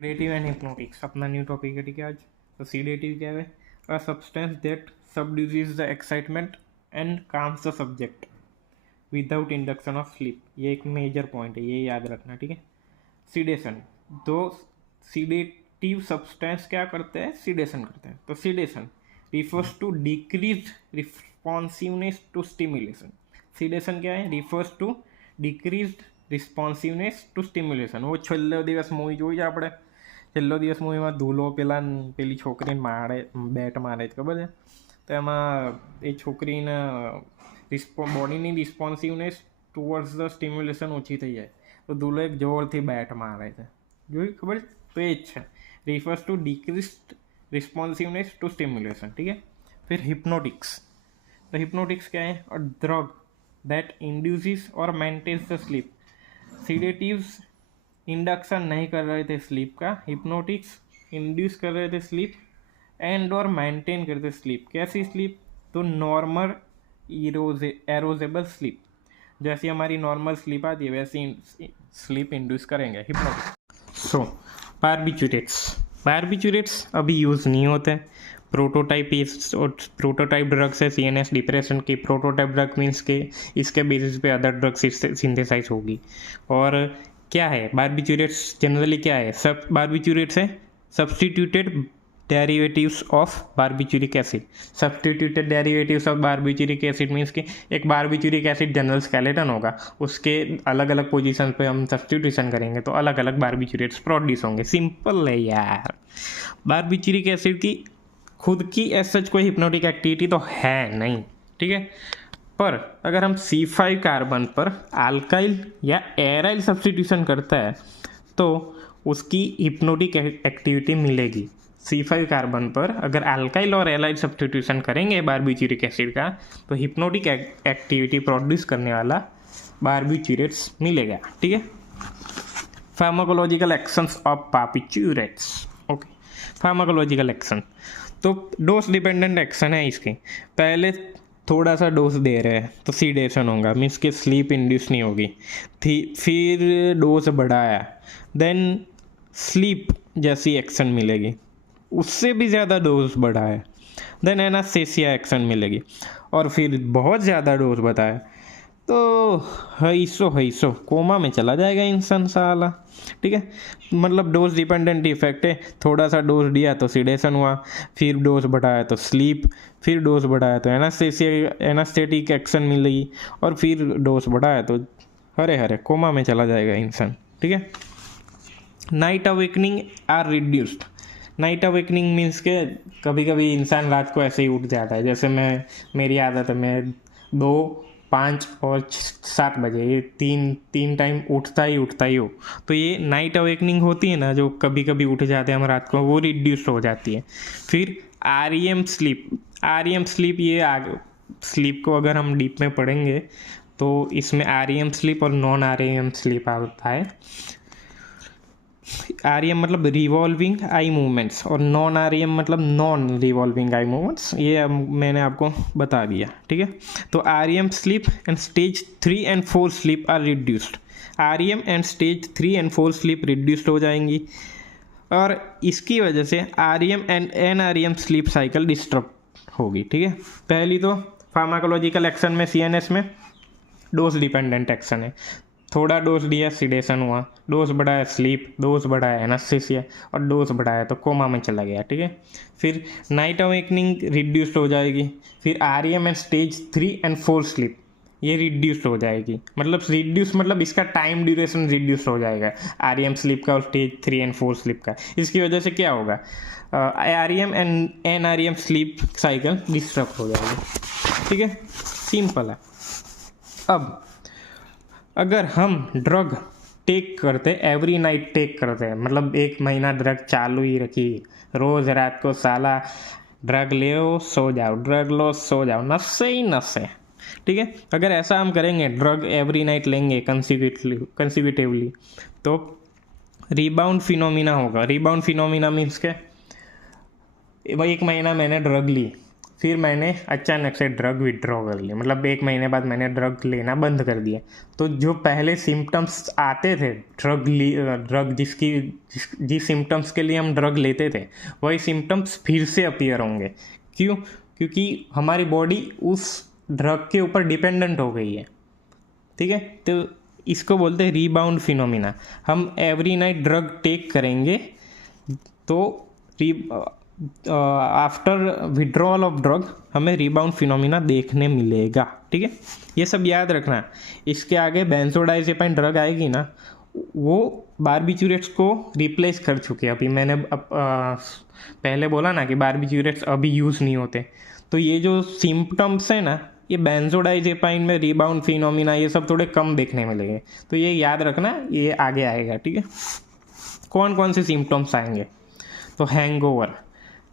Sedative and hypnotics अपना new topic है, ठीक है। आज तो सीडेटिव क्या है? A substance that subdues the excitement and calms the subject without induction of sleep. ये एक मेजर पॉइंट है, ये याद रखना, ठीक है। सीडेशन, तो सीडेटिव सब्सटेंस क्या करते हैं? सीडेशन करते हैं। तो sedation refers to decrease responsiveness to stimulation. Sedation क्या है? Refers to decrease responsiveness to stimulation. वो છેલ્લો દિવસ મૂવી જોઈ છે આપણે? છેલ્લો દિવસ મૂવીમાં ધૂલો પેલી છોકરીને મારે, બેટ મારે છે, ખબર છે? તો એમાં એ છોકરીને બોડીની રિસ્પોન્સિવનેસ ટુવર્ડ્સ ધ સ્ટિમ્યુલેશન ઓછી થઈ જાય, તો ધૂલો એક જોરથી બેટ મારે છે, જોઈ? ખબર છે? તો એ જ છે, refers to decreased responsiveness to stimulation, ठीक है। फिर हिप्नोटिक्स, तो हिप्नोटिक्स क्या है? अ ड्रग दैट इंड्यूसेस और maintains the sleep. Sedatives induction नहीं कर रहे थे स्लीप का, हिप्नोटिक्स इंड्यूस कर रहे थे स्लीप एंड और मेंटेन करते स्लीप। कैसी स्लीप? तो नॉर्मल एरोजेबल स्लीप, जैसी हमारी नॉर्मल स्लीप आती है वैसी स्लीप इंड्यूस करेंगे हिप्नोटिक्स। सो बारबिचुरेट्स अभी यूज़ नहीं होते हैं। प्रोटोटाइप ड्रग्स है सीएनएस डिप्रेशन की। प्रोटोटाइप ड्रग मीन्स के इसके बेसिस पे अदर ड्रग्स सिंथेसाइज होगी। और क्या है बारबिचुरेट्स? जनरली क्या है? सब बारबिचुरेट्स है substituted derivatives of barbituric acid. Substituted derivatives of barbituric acid means कि एक बारबिचुरिक एसिड जनरल स्केलेटन होगा, उसके अलग अलग पोजीशन पे हम सब्सटीट्यूशन करेंगे तो अलग अलग बारबिचुरेट्स प्रोड्यूस होंगे। सिंपल है यार। बारबिचुरिक एसिड की खुद की एज सच कोई हिप्नोटिक एक्टिविटी तो है नहीं, ठीक है। पर अगर हम C5 कार्बन पर अल्काइल या एराइल सब्सटीट्यूशन करता है तो उसकी हिप्नोटिक एक्टिविटी मिलेगी। C5 कार्बन पर अगर अल्काइल और एराइल सब्सटीट्यूशन करेंगे बारबिचुरिक एसिड का तो हिप्नोटिक एक्टिविटी प्रोड्यूस करने वाला बारबिचुरेट्स मिलेगा, ठीक है। Pharmacological actions of barbiturates, okay. Pharmacological action तो डोज डिपेंडेंट एक्शन है इसके। पहले थोड़ा सा डोज दे रहे हैं तो सीडेशन होगा, मीन्स कि स्लीप इंड्यूस नहीं होगी। फिर डोज बढ़ाया, देन स्लीप जैसी एक्शन मिलेगी। उससे भी ज़्यादा डोज बढ़ाया, देन एनास्थेसिया एक्शन मिलेगी। और फिर बहुत ज़्यादा डोज बताया तो हईसो कोमा में चला जाएगा इंसान साला, ठीक है। मतलब डोज डिपेंडेंट इफेक्ट है। थोड़ा सा डोज दिया तो सीडेशन हुआ, फिर डोज बढ़ाया तो स्लीप, फिर डोज बढ़ाया तो एनास्थेटिक एक्शन मिलेगी, और फिर डोज बढ़ाया तो हरे कोमा में चला जाएगा इंसान, ठीक है। Night awakening are reduced. Night awakening means के कभी कभी इंसान रात को ऐसे ही उठ जाता है, जैसे मेरी आदत है, मैं 2, 5 और 7 बजे ये तीन टाइम उठता ही हो। तो ये नाइट अवेकनिंग होती है ना, जो कभी कभी उठ जाते हैं हम रात को, वो रिड्यूस हो जाती है। फिर REM स्लीप ये स्लीप को अगर हम डीप में पढ़ेंगे तो इसमें REM स्लीप और नॉन REM स्लीप आता है। REM मतलब रिवॉल्विंग आई मूवमेंट्स और नॉन REM मतलब नॉन रिवॉल्विंग आई मूवमेंट्स। ये मैंने आपको बता दिया, ठीक है। तो REM sleep and stage 3 and 4 sleep are reduced. REM and stage 3 and 4 sleep reduced हो जाएंगी, और इसकी वजह से REM and NREM sleep cycle disturb होगी, ठीक है। पहली तो फार्माकोलॉजिकल एक्शन में CNS में डोज डिपेंडेंट एक्शन है। थोड़ा डोज दिया सीडेशन हुआ, डोज बढ़ाया स्लीप, डोज बढ़ाया एनास्थेसिया, और डोज बढ़ाया तो कोमा में चला गया, ठीक है। फिर नाइट अवेकनिंग रिड्यूस्ड हो जाएगी। फिर REM and stage 3 and 4 sleep ये रिड्यूस्ड हो जाएगी। मतलब इसका टाइम ड्यूरेशन रिड्यूस हो जाएगा REM स्लीप का और स्टेज 3 and 4 स्लीप का। इसकी वजह से क्या होगा? REM and NREM sleep cycle disturb हो जाएगी, ठीक है। सिंपल है। अब अगर हम ड्रग टेक करते, एवरी नाइट टेक करते हैं, मतलब 1 महीना ड्रग चालू ही रखी, रोज़ रात को साला ड्रग ले सो जाओ, ड्रग लो सो जाओ, नशे ही नशे, ठीक है। अगर ऐसा हम करेंगे, ड्रग एवरी नाइट लेंगे कंसिक्यूटिवली, तो रिबाउंड फिनोमिना होगा। रिबाउंड फिनोमिना मीन्स के 1 महीना मैंने ड्रग ली, फिर मैंने अचानक से ड्रग विड्रॉ कर लिया, मतलब 1 महीने बाद मैंने ड्रग लेना बंद कर दिया। तो जो पहले सिम्टम्स आते थे ड्रग जिस सिम्टम्स के लिए हम ड्रग लेते थे, वही सिम्टम्स फिर से अपीयर होंगे। क्यों? क्योंकि हमारी बॉडी उस ड्रग के ऊपर डिपेंडेंट हो गई है। ठीक है, तो इसको बोलते हैं रीबाउंड फिनोमिना। हम एवरी नाइट ड्रग टेक करेंगे तो आफ्टर विड्रॉल ऑफ ड्रग हमें रीबाउंड फिनोमिना देखने मिलेगा। ठीक है, ये सब याद रखना। इसके आगे बेंजोडाइजेपाइन ड्रग आएगी ना, वो बारबिचुरेट्स को रिप्लेस कर चुके हैं। अभी मैंने पहले बोला ना कि बारबिचुरेट्स अभी यूज़ नहीं होते। तो ये जो सिम्टम्स है ना, ये बेंजोडाइजेपाइन में रीबाउंड फिनोमिना ये सब थोड़े कम देखने मिलेंगे। तो ये याद रखना, ये आगे आएगा। ठीक है, कौन कौन से सिम्टम्स आएंगे? तो hangover,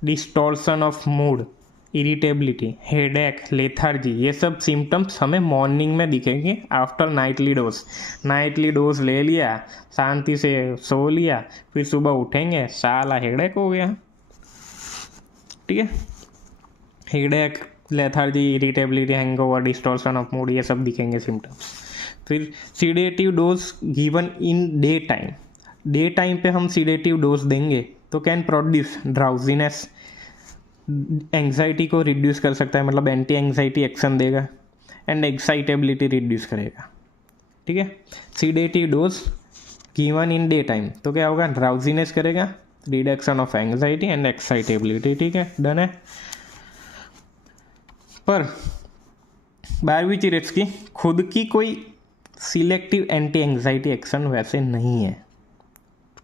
distortion of mood, irritability, headache, lethargy, ये सब सिम्टम्स हमें मॉर्निंग में दिखेंगे आफ्टर नाइटली डोज ले लिया, शांति से सो लिया, फिर सुबह उठेंगे, साला हेडेक हो गया। ठीक है, headache, lethargy, irritability, hangover, distortion of mood, ये सब दिखेंगे सिम्टम्स। फिर sedative dose given in day time पे हम सीडेटिव डोज देंगे तो कैन प्रोड्यूस ड्राउजीनेस, एंग्जाइटी को रिड्यूस कर सकता है, मतलब एंटी एंग्जाइटी एक्शन देगा, एंड एक्साइटेबिलिटी रिड्यूस करेगा। ठीक है, sedative dose given in day time तो क्या होगा? ड्राउजीनेस करेगा, reduction of anxiety and excitability. ठीक है, डन है। पर बारबिचुरेट्स की खुद की कोई सिलेक्टिव एंटी एंग्जाइटी एक्शन वैसे नहीं है,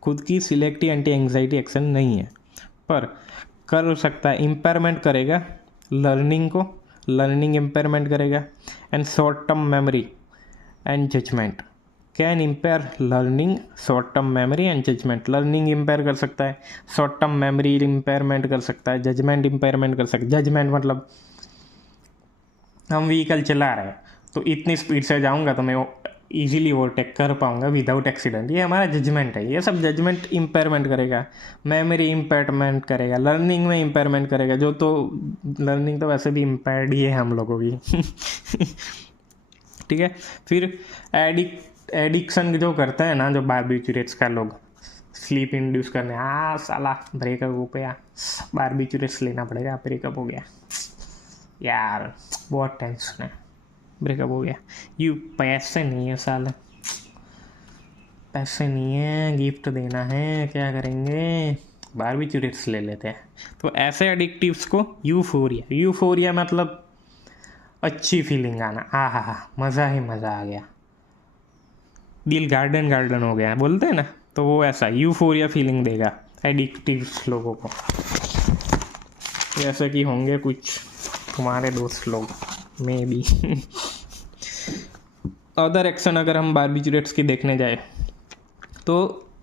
खुद की सिलेक्टिव एंटी एंग्जाइटी एक्शन नहीं है, पर कर सकता है, इम्पेयरमेंट करेगा लर्निंग इम्पेयरमेंट करेगा, and short term memory and judgment. Can impair learning, short term memory and judgment. Learning impair कर सकता है, शॉर्ट टर्म मेमोरी इम्पेयरमेंट कर सकता है, जजमेंट इम्पेयरमेंट कर सकता है। जजमेंट मतलब हम व्हीकल चला रहे हैं तो इतनी स्पीड से जाऊंगा तो मैं इजीली ओवरटेक कर पाऊंगा विदाउट एक्सीडेंट, ये हमारा जजमेंट है। ये सब जजमेंट इम्पेयरमेंट करेगा, मेमोरी इम्पेयरमेंट करेगा, लर्निंग में इम्पेयरमेंट करेगा, जो तो लर्निंग तो वैसे भी इम्पेयर्ड ही है हम लोगों की। ठीक है, फिर एडिक्शन जो करते हैं ना, जो बारबिचुरेट्स का लोग, स्लीप इंड्यूस करने, हाँ साला ब्रेकअप हो गया, बारबिचुरेट्स लेना पड़ेगा, ब्रेकअप हो गया यार, बहुत टेंशन है, ब्रेकअप हो गया, यू पैसे नहीं है साले, पैसे नहीं है, गिफ्ट देना है, क्या करेंगे, बारबिचुरेट्स ले लेते हैं। तो ऐसे एडिक्टिव्स को यूफोरिया मतलब अच्छी फीलिंग आना, हा मज़ा ही मज़ा आ गया, दिल गार्डन हो गया बोलते हैं ना, तो वो ऐसा यूफोरिया फीलिंग देगा एडिक्टिव्स लोगों को। जैसे कि होंगे कुछ तुम्हारे दोस्त लोग, मे बी। अदर एक्शन अगर हम बारबिचुरेट्स की देखने जाए तो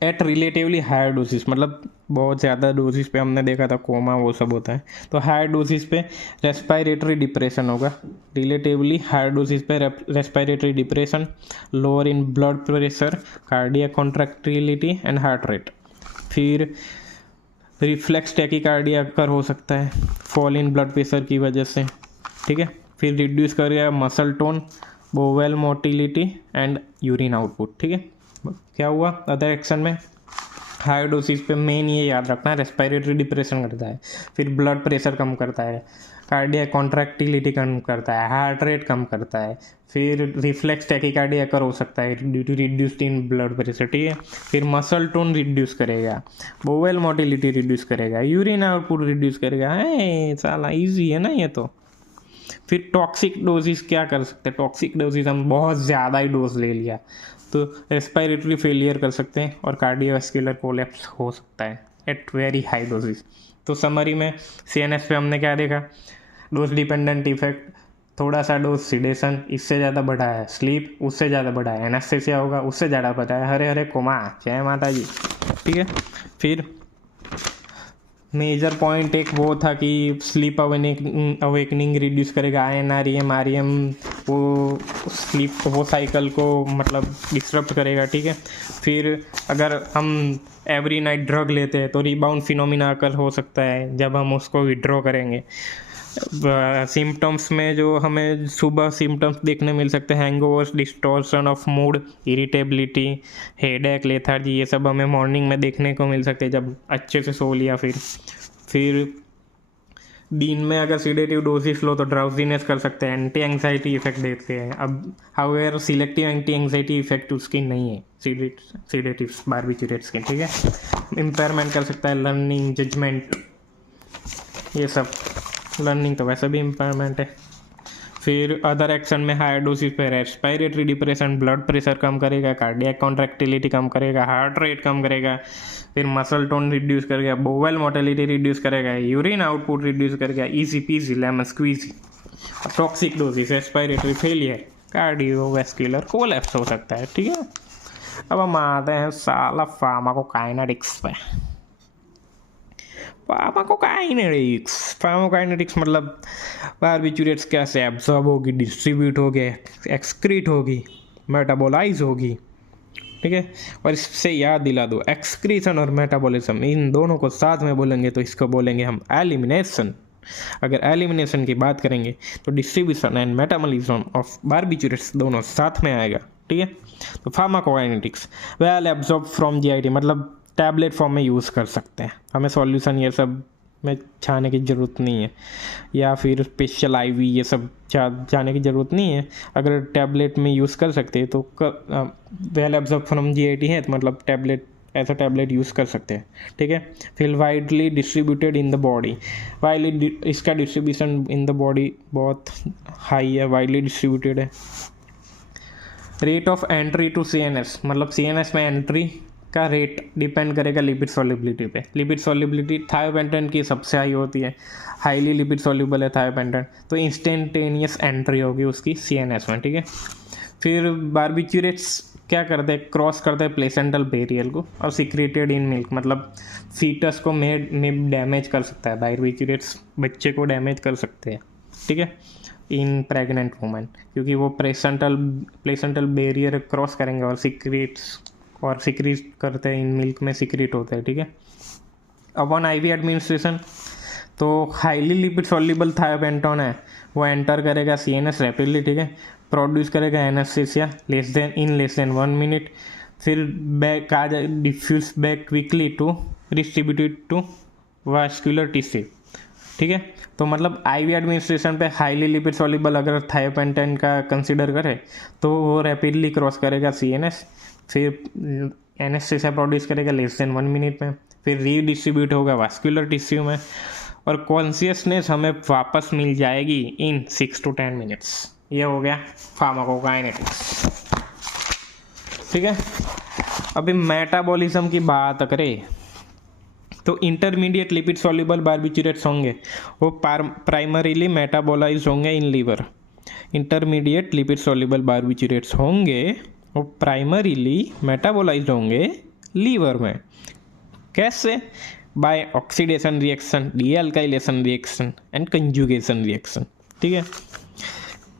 एट रिलेटिवली हायर डोसिस, मतलब बहुत ज़्यादा डोसिस पे हमने देखा था कोमा वो सब होता है, तो हायर डोसिस पे रेस्पिरेटरी डिप्रेशन होगा, रिलेटिवली हायर डोसिस पे respiratory depression, lower in blood pressure, cardiac contractility and heart rate. फिर रिफ्लेक्स टैकीकार्डिया कर हो सकता है फॉल इन ब्लड प्रेशर की वजह से। ठीक है, फिर रिड्यूस करेगा muscle tone, bowel motility and urine output. ठीक है, क्या हुआ अदर एक्शन में? हाई डोसिस पे मेन ये याद रखना है, रेस्पिरेटरी डिप्रेशन करता है, फिर ब्लड प्रेशर कम करता है, कार्डियक कॉन्ट्रैक्टिलिटी कम करता है, हार्ट रेट कम करता है, फिर रिफ्लेक्स टैकीकार्डिया कर हो सकता है due to reduced in blood pressure. ठीक है, फिर मसल टोन रिड्यूस करेगा, बोवेल मोटिलिटी रिड्यूस करेगा, यूरिन आउटपुट रिड्यूस करेगा। साला इजी है ना ये तो। फिर टॉक्सिक डोजेस क्या कर सकते हैं? टॉक्सिक डोजेस हम बहुत ज़्यादा ही डोज ले लिया तो रेस्पिरेटरी फेलियर कर सकते हैं और कार्डियोवास्कुलर कोलैप्स हो सकता है एट वेरी हाई डोजेस। तो समरी में CNS पे हमने क्या देखा? डोज डिपेंडेंट इफेक्ट, थोड़ा सा डोज सिडेशन, इससे ज़्यादा बढ़ा है स्लीप, उससे ज़्यादा बढ़ा है एनेस्थेसिया होगा, उससे ज़्यादा बढ़ा है हरे हरे कोमा, जय माता जी। ठीक है, फिर मेजर पॉइंट एक वो था कि स्लीप अवेकनिंग रिड्यूस करेगा, INREM REM वो स्लीप वो साइकिल को मतलब डिस्टर्ब करेगा। ठीक है, फिर अगर हम एवरी नाइट ड्रग लेते हैं तो रिबाउंड फिनोमिना अकर हो सकता है जब हम उसको विड्रॉ करेंगे। सिम्टम्स में जो हमें सुबह सिम्टम्स देखने मिल सकते हैं, hangovers, distortion of mood, irritability, headache, lethargy, ये सब हमें मॉर्निंग में देखने को मिल सकते हैं जब अच्छे से सो लिया। फिर दिन में अगर सीडेटिव डोजेस लो तो ड्राउजीनेस कर सकते हैं, एंटी एंग्जाइटी इफेक्ट देते हैं। अब however selective anti anxiety effect उसकी नहीं है सीडेटिव्स बारबिचुरेट्स के, ठीक है। इम्पेयरमेंट कर सकता है लर्निंग, जजमेंट, ये सब। लर्निंग तो वैसे भी इम्पेयरमेंट है। फिर अदर एक्शन में हायर डोजेस पे रेस्पिरेटरी डिप्रेशन, ब्लड प्रेशर कम करेगा, कार्डियक कॉन्ट्रैक्टिलिटी कम करेगा, हार्ट रेट कम करेगा, फिर मसल टोन रिड्यूस करेगा, बोवेल मोटेलिटी रिड्यूस करेगा, यूरिन आउटपुट रिड्यूस करेगा, easy peasy lemon squeezy. Toxic doses respiratory failure, cardiovascular collapse हो सकता है, ठीक है। अब हम आते हैं साला फार्माकोकाइनेटिक्स पे। फार्माकोकाइनेटिक्स मतलब बारबिचुरेट्स कैसे एब्जॉर्ब होगी, डिस्ट्रीब्यूट होगी, एक्सक्रीट होगी, मेटाबोलाइज होगी, ठीक है। और इससे याद दिला दो, एक्सक्रीशन और मेटाबॉलिज्म इन दोनों को साथ में बोलेंगे तो इसको बोलेंगे हम एलिमिनेशन। अगर एलिमिनेशन की बात करेंगे तो distribution and metabolism of barbiturates दोनों साथ में आएगा, ठीक है। तो pharmacokinetics well absorb from GIT मतलब टैबलेट फॉर्म में यूज़ कर सकते हैं, हमें सॉल्यूशन ये सब में छाने की ज़रूरत नहीं है, या फिर स्पेशल आईवी ये सब जाने की ज़रूरत नहीं है। अगर टैबलेट में यूज़ कर सकते हैं तो वेल एब्जॉर्ब फ्रॉम जीआईटी है तो मतलब टैबलेट, ऐसा टैबलेट यूज़ कर सकते हैं, ठीक है। फिर widely distributed in the body, widely इसका डिस्ट्रीब्यूशन इन द बॉडी बहुत हाई है, वाइडली डिस्ट्रीब्यूटेड है। Rate of entry to CNS मतलब सीएनएस में एंट्री का रेट डिपेंड करेगा लिपिड सॉल्युबिलिटी पे। लिपिड सॉल्युबिलिटी थायोपेंटेन की सबसे हाई होती है, हाईली लिपिड सॉल्युबल है थायोपेंटेन, तो इंस्टेंटेनियस एंट्री होगी उसकी सीएनएस में, ठीक है। फिर बारबिचुरेट्स क्या करते हैं, क्रॉस करते हैं प्लेसेंटल बैरियर को और सिक्रेटेड इन मिल्क मतलब फीटस को में डैमेज कर सकता है। बारबिचुरेट्स बच्चे को डैमेज कर सकते हैं, ठीक है, इन प्रेग्नेंट वुमेन, क्योंकि वो प्लेसेंटल बैरियर क्रॉस करेंगे और सिक्रीट करते हैं, इन मिल्क में सिक्रीट होते हैं, ठीक है। अपॉन आईवी एडमिनिस्ट्रेशन तो हाईली लिपिड सॉल्युबल थायोपेंटोन है वो एंटर करेगा सीएनएस रैपिडली, ठीक है, प्रोड्यूस करेगा एनेस्थीसिया लेस देन 1 मिनट, फिर बैक आ जाए diffuse back quickly to distributed to vascular tissue, ठीक है। तो मतलब आईवी एडमिनिस्ट्रेशन पे हाईली लिपिड सॉल्युबल अगर थायोपेंटेन का कंसीडर करें तो वो रैपिडली क्रॉस करेगा सीएनएस, फिर एनेस्थीसिया प्रोड्यूस करेगा लेस देन 1 मिनट में, फिर रीडिस्ट्रीब्यूट होगा वास्कुलर टिश्यू में और कॉन्शियसनेस हमें वापस मिल जाएगी इन 6 to 10 मिनट्स। ये हो गया फार्माकोकाइनेटिक्स, ठीक है। अभी मेटाबॉलिज्म की बात करें तो इंटरमीडिएट लिपिड सॉल्युबल बारबिचुरेट्स होंगे वो प्राइमरीली मेटाबोलाइज होंगे in liver. Intermediate lipid soluble barbiturates होंगे वो प्राइमरीली मेटाबोलाइज होंगे लीवर में। कैसे? By oxidation reaction, dealkylation reaction and conjugation reaction, ठीक है।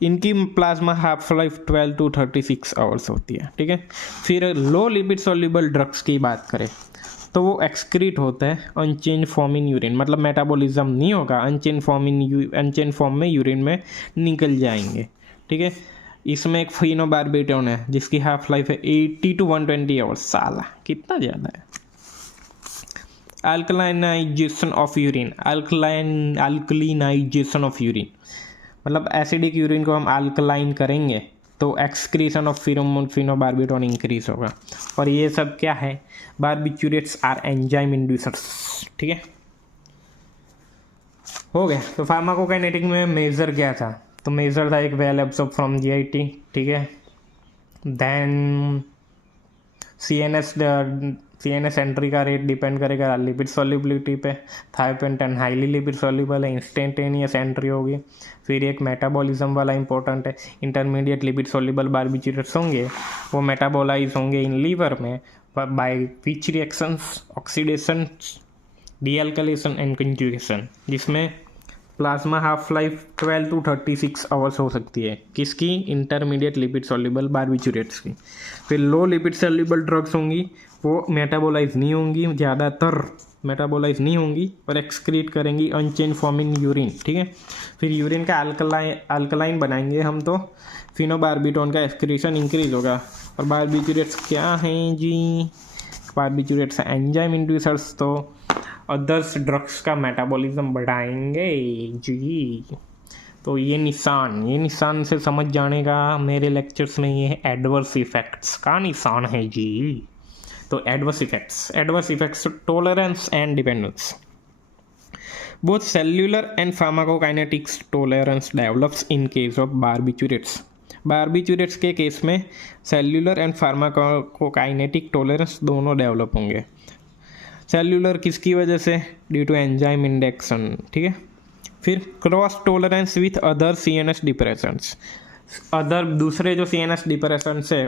इनकी plasma half life 12 to 36 hours होती है, ठीक है। फिर लो लिपिड सॉल्युबल ड्रग्स की बात करें तो वो एक्सक्रीट होता है अनचेंज फॉर्म इन यूरिन, मतलब मेटाबॉलिज्म नहीं होगा, अनचेंज फॉर्म में यूरिन में निकल जाएंगे, ठीक है। इसमें एक फिनोबार्बिटोन है जिसकी हाफ लाइफ है 80 to 120 आवर्स। साला कितना ज़्यादा है। अल्कलाइनाइजेशन ऑफ यूरिन, अल्कलिनाइजेशन ऑफ यूरिन मतलब एसिडिक यूरिन को हम अल्कलाइन करेंगे तो एक्सक्रीशन ऑफ फिनोबार्बिटोन इंक्रीज होगा। और ये सब क्या है, बारबिचुरेट्स आर एंजाइम इंड्यूसर्स, ठीक है। हो गया। तो फार्माकोकाइनेटिक में मेजर क्या था, तो मेजर था एक वेल एब्सॉर्ब फ्रॉम जीआईटी, ठीक है। देन सीएनएस एंट्री का रेट डिपेंड करेगा लिपिड सॉल्युबिलिटी पे, थायोपेंटेन हाईली लिपिड सॉल्युबल है, इंस्टेंटेनियस एंट्री होगी। फिर एक मेटाबॉलिज्म वाला इंपॉर्टेंट है, इंटरमीडिएट लिपिड सॉल्युबल बारबिचुरेट्स होंगे वो मेटाबोलाइज होंगे इन लीवर में by which reactions, oxidation, dealkylation and conjugation, जिसमें plasma half life 12 to 36 hours हो सकती है। किसकी? इंटरमीडिएट लिपिड सॉल्युबल बारबिचुरेट्स की। फिर लो लिपिड सॉल्युबल ड्रग्स होंगी वो मेटाबोलाइज नहीं होंगी, ज़्यादातर मेटाबोलाइज नहीं होंगी और एक्सक्रीट करेंगी अनचेन फॉर्मिंग यूरिन, ठीक है। फिर यूरिन का अल्कलाइन बनाएंगे हम तो फिनोबार्बिटोन का एक्सक्रीशन इंक्रीज होगा। और बारबिचुरेट्स क्या हैं जी? बारबिचुरेट्स एंजाइम इंड्यूसर्स, तो अदर्स ड्रग्स का मेटाबॉलिज्म बढ़ाएंगे जी। तो ये निशान से समझ जाने का मेरे लेक्चर्स में ये एडवर्स इफेक्ट्स का निशान है जी। तो adverse effects tolerance and dependence. Both cellular and pharmacokinetics tolerance develops in case of barbiturates. Barbiturates के केस में सेल्युलर एंड फार्माकोकाइनेटिक टॉलरेंस दोनों डेवलप होंगे। सेल्युलर किसकी वजह से? ड्यू टू एंजाइम इंडेक्शन, ठीक है। फिर cross tolerance with other CNS depressions. दूसरे जो CNS डिप्रेशंस है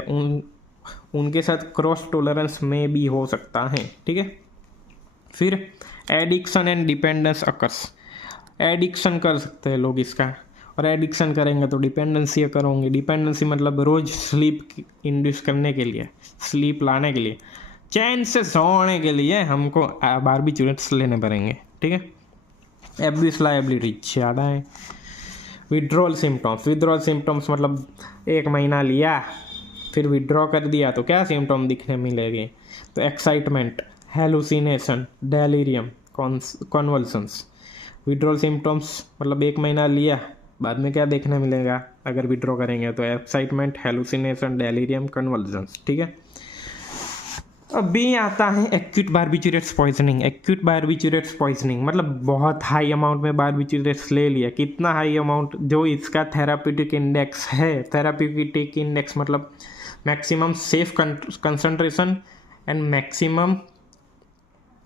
उनके साथ क्रॉस टॉलरेंस में भी हो सकता है, ठीक है। फिर addiction and dependence occurs. Addiction कर सकते हैं लोग इसका, और एडिक्शन करेंगे तो डिपेंडेंसी करोगे। डिपेंडेंसी मतलब रोज स्लीप इंड्यूस करने के लिए, स्लीप लाने के लिए, चैन से सोने के लिए हमको बारबिचुरेट्स लेने पड़ेंगे, ठीक है। एब्यूज लायबिलिटी ज़्यादा है। विड्रॉल सिम्टम्स मतलब 1 महीना लिया फिर विड्रॉ कर दिया तो क्या सिम्टम दिखने मिलेंगे? तो excitement, hallucination, delirium, convulsions. Withdrawal symptoms मतलब 1 महीना लिया, बाद में क्या देखने मिलेगा अगर विड्रॉ करेंगे? तो एक्साइटमेंट, हेलुसिनेशन, डेलीरियम, कन्वल्सन्स, ठीक है। अभी आता है एक्यूट बारबिचुरेट्स पॉइजनिंग। मतलब बहुत हाई अमाउंट में बारबिचुरेट्स ले लिया। कितना हाई अमाउंट? जो इसका थेराप्यूटिक इंडेक्स है, थेराप्यूटिक इंडेक्स मतलब maximum safe concentration and maximum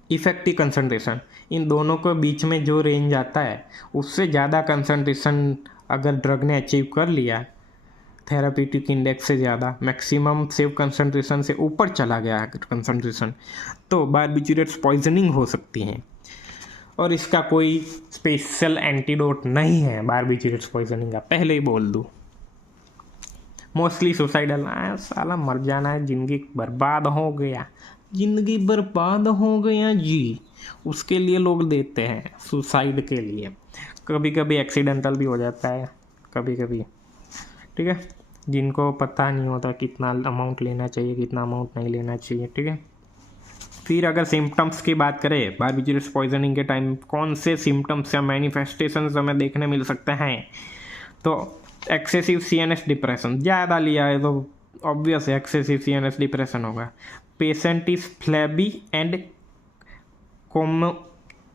effective concentration, इन दोनों के बीच में जो रेंज आता है उससे ज़्यादा कंसंट्रेशन अगर ड्रग ने अचीव कर लिया, थेराप्यूटिक इंडेक्स से ज़्यादा, मैक्सिमम सेफ कंसंट्रेशन से ऊपर चला गया कंसंट्रेशन, तो बारबिचुरेट्स पॉइजनिंग हो सकती है। और इसका कोई स्पेशल एंटीडोट नहीं है बारबिचुरेट्स पॉइजनिंग का, पहले ही बोल दूँ। मोस्टली सुसाइडल, साला मर जाना है, ज़िंदगी बर्बाद हो गया जी, उसके लिए लोग देते हैं, सुसाइड के लिए। कभी कभी एक्सीडेंटल भी हो जाता है, कभी कभी, ठीक है। जिनको पता नहीं होता कितना अमाउंट लेना चाहिए, कितना अमाउंट नहीं लेना चाहिए, ठीक है। फिर अगर सिम्टम्स की बात करें, बारबिचुरेट्स पॉइजनिंग के टाइम कौन से सिम्टम्स या मैनिफेस्टेशंस हमें देखने मिल सकते हैं? तो एक्सेसिव CNS डिप्रेशन, ज़्यादा लिया है तो ऑब्वियस है एक्सेसिव CNS डिप्रेशन होगा। Patient is flabby and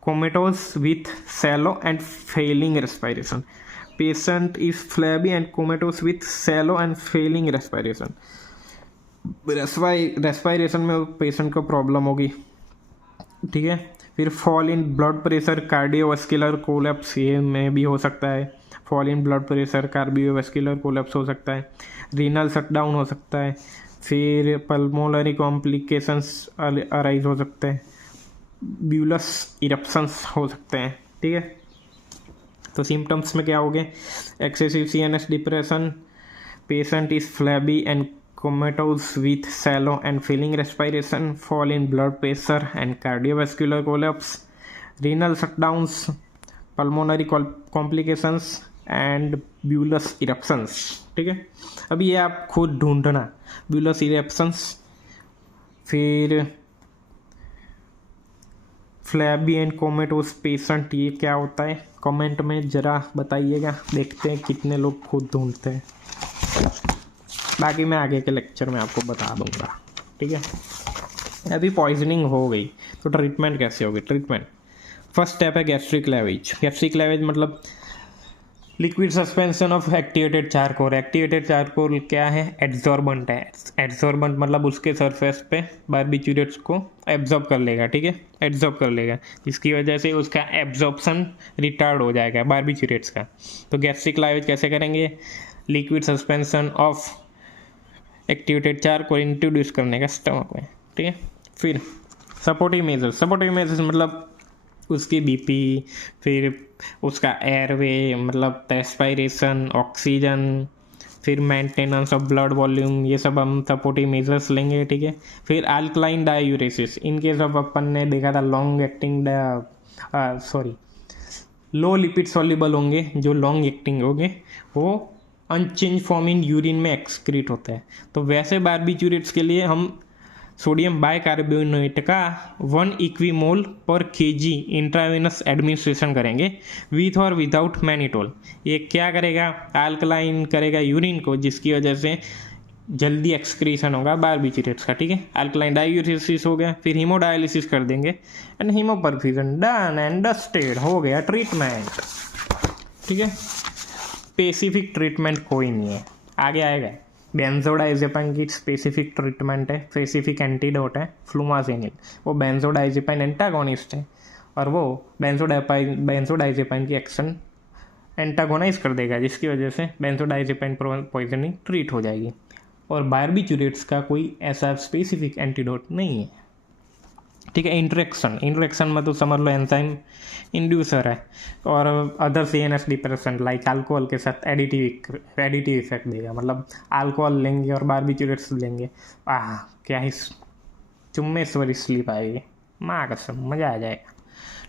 comatose with shallow and failing respiration. Patient is flabby and comatose with shallow and failing respiration. Respiration में पेशेंट को प्रॉब्लम होगी, ठीक है। फिर fall in blood pressure, cardiovascular collapse, ये में भी हो सकता है। Fall in blood pressure, cardiovascular collapse हो सकता है। रीनल शटडाउन हो सकता है। फिर पल्मोनरी कॉम्प्लिकेशंस अराइज हो सकते हैं। ब्यूलस इरप्शंस हो सकते हैं, ठीक है। तो सिम्टम्स में क्या हो गए? Excessive CNS depression, patient is flabby and comatose with shallow and failing respiration, fall in blood pressure and cardiovascular collapse, renal shutdowns, pulmonary complications and bullous eruptions, ठीक है। अब ये आप खुद ढूंढना, ब्यूलस इरप्शंस, फिर फ्लैबी एंड कोमेटोस पेशेंट, ये क्या होता है? कमेंट में ज़रा बताइएगा, देखते हैं कितने लोग खुद ढूंढते हैं। बाकी मैं आगे के लेक्चर में आपको बता दूंगा, ठीक है। अभी पॉइजनिंग हो गई तो ट्रीटमेंट कैसे होगी? ट्रीटमेंट फर्स्ट स्टेप है गैस्ट्रिक लेवेज। गैस्ट्रिक लेवेज मतलब liquid suspension of activated charcoal. Activated charcoal क्या है? एड्सॉर्बेंट है। एड्सॉर्बेंट मतलब उसके सरफेस पे बारबिचुरेट्स को एब्जॉर्ब कर लेगा, ठीक है, एब्जॉर्ब कर लेगा, जिसकी वजह से उसका एब्जॉर्प्शन रिटार्ड हो जाएगा बारबिचुरेट्स का। तो गैस्ट्रिक लेवेज कैसे करेंगे? Liquid suspension of activated charcoal introduce करने का स्टमक में, ठीक है। फिर सपोर्टिव मेजर्स मतलब उसकी बीपी, फिर उसका एयरवे मतलब रेस्पिरेशन, ऑक्सीजन, फिर मेंटेनेंस ऑफ ब्लड वॉल्यूम, ये सब हम सपोर्टिव मेजर्स लेंगे, ठीक है। फिर अल्कलाइन डायूरेसिस, इनके सब अपन ने देखा था लॉन्ग एक्टिंग लो लिपिड सॉल्युबल होंगे, जो लॉन्ग एक्टिंग होंगे वो अनचेंज फॉर्म इन यूरिन में एक्सक्रीट होता है। तो वैसे बारबिचूरेट्स के लिए हम सोडियम बाइकार्बोनेट का 1 इक्विमोल पर केजी इंट्रावेनस एडमिनिस्ट्रेशन करेंगे विथ और विदाउट मैनिटोल। ये क्या करेगा, अल्कलाइन करेगा यूरिन को, जिसकी वजह से जल्दी एक्सक्रीशन होगा बारबिचूरेट्स का, ठीक है। अल्कलाइन डायूरेसिस हो गया, फिर हीमोडायलिसिस कर देंगे एंड हीमोपरफ्यूजन, डन एंड डस्टेड, हो गया ट्रीटमेंट, ठीक है। स्पेसिफिक ट्रीटमेंट कोई नहीं है, आगे आएगा। बेंजोडाइजेपाइन की स्पेसिफिक ट्रीटमेंट है, स्पेसिफिक एंटीडोट है फ्लूमाजेनिल, वो बेंजोडाइजेपाइन एंटागोनिस्ट है और वो बेंजोडाइजेपाइन की एक्शन एंटागोनाइज कर देगा, जिसकी वजह से बेंजोडाइजेपाइन पॉइजनिंग ट्रीट हो जाएगी। और बारबिचूरेट्स का कोई ऐसा स्पेसिफिक एंटीडोट नहीं है, ठीक है। इंटरेक्शन में तो समझ लो एंजाइम इंड्यूसर है, और other CNS depression like alcohol के साथ एडिटिव इफेक्ट देगा, मतलब अल्कोहल लेंगे और बारबिचूरेट्स लेंगे, क्या ही चुम्मेश्वरी स्लीप आएगी, माँ कसम, मज़ा आ जाएगा,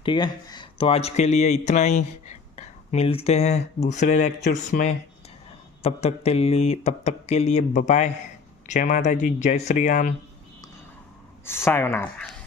ठीक है। तो आज के लिए इतना ही, मिलते हैं दूसरे लेक्चर्स में, तब तक के लिए बाय, जय माता जी, जय श्री राम, सायोनारा।